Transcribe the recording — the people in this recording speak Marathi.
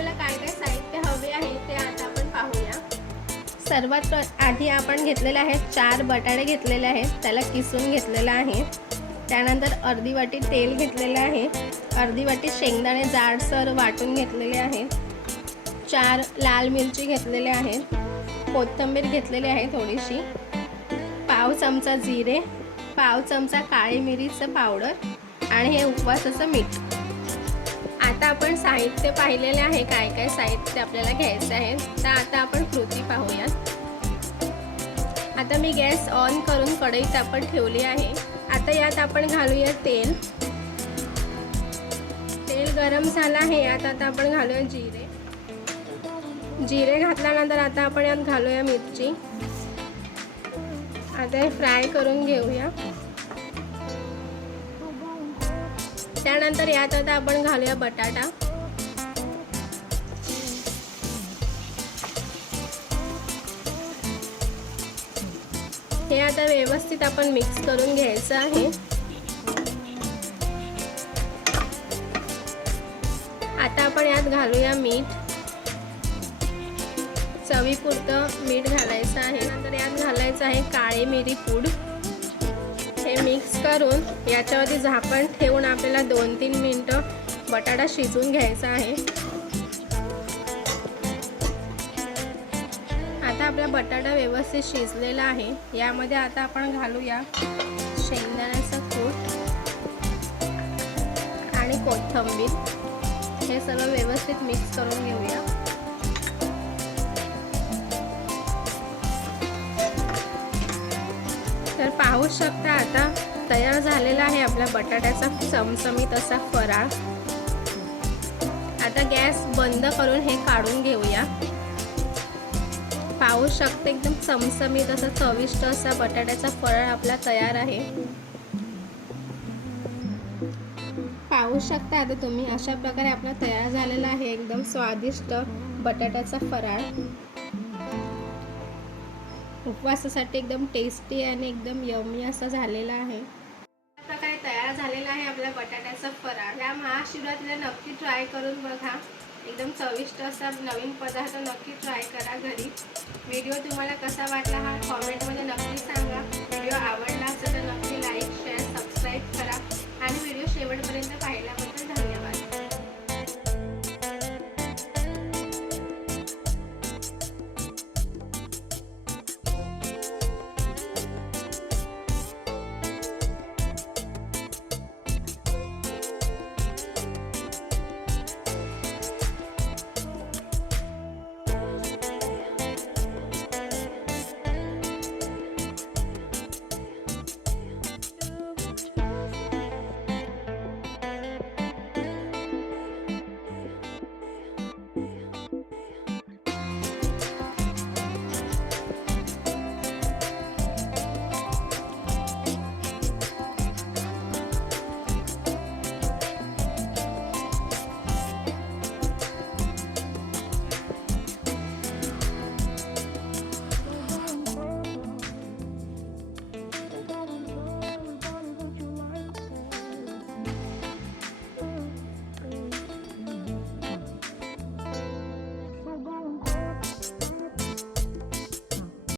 आपल्याला काय काय साहित्य हवे आहे ते आता आपण पाहूया। सर्वात आधी आपण घेतलेले आहेत 4 बटाटे घेतलेले आहेत, त्याला किसून घेतलेला आहे। त्यानंतर अर्धी वाटी तेल घेतलेले आहे, अर्धी वाटी शेंगदाणे जाडसर वाटून घेतलेले आहेत, 4 लाल मिरची घेतलेले आहेत, कोथिंबीर घेतलेली आहे थोडीशी, पाव चमचा जिरे, पाव चमचा काळी मिरीचं पावडर आणि हे उपवासाचं मीठ। आता आपण साहित्य पाहिलेले आहे, काय काय साहित्य आपल्याला घ्यायचं आहे। तर आता आपण कृती पाहूया। आता मी गॅस ऑन करून कढईत आपण ठेवली आहे। आता यात आपण घालूया तेल। तेल गरम झालं आहे, आता आपण घालूया जिरे। जिरे घातल्यानंतर आता आपण यात घालूया मिरची। आता हे फ्राय करून घेऊया। त्यानंतर यात आता आपण घालूया बटाटा। हे आता व्यवस्थित आपण मिक्स करून घ्यायचं आहे। आता आपण यात घालूया मीठ, चवीपुरतं मीठ घालायचं आहे। नंतर यात घालायचं आहे काळी मिरी पूड। हे मिक्स करून याच्यावरती झाकण ठेवून आपल्याला 2-3 मिनिटं बटाटा शिजवून घ्यायचा आहे। आता आपला बटाटा व्यवस्थित शिजलेला आहे। यामध्ये आता आपण घालूया शेंगदाण्याचं कूट आणि कोथिंबीर। हे सगळं व्यवस्थित मिक्स करून घेऊया। तर पाहू शकता आता तयार झालेला आहे आपला बटाट्याचा चमचमीत असा फराळ। आता गॅस बंद करून हे काढून घेऊया। पाहू शकता एकदम चमचमीत असा चविष्ट असा बटाट्याचा फराळ आपला तयार आहे। पाहू शकता आता तुम्ही अशा प्रकारे आपला तयार झालेला आहे एकदम स्वादिष्ट बटाट्याचा फराळ। उपवासासाठी एकदम टेस्टी आणि एकदम यम्मी असा झालेला आहे। अशा प्रकारे तयार झालेला आहे आपला बटाट्याचा फराळ। या महाशिवरात्रीला नक्की ट्राय करून बघा, एकदम चविष्ट असा नवीन पदार्थ नक्की ट्राय करा घरी। व्हिडिओ तुम्हाला कसा वाटला हा कॉमेंटमध्ये नक्की सांगा। व्हिडिओ आवडला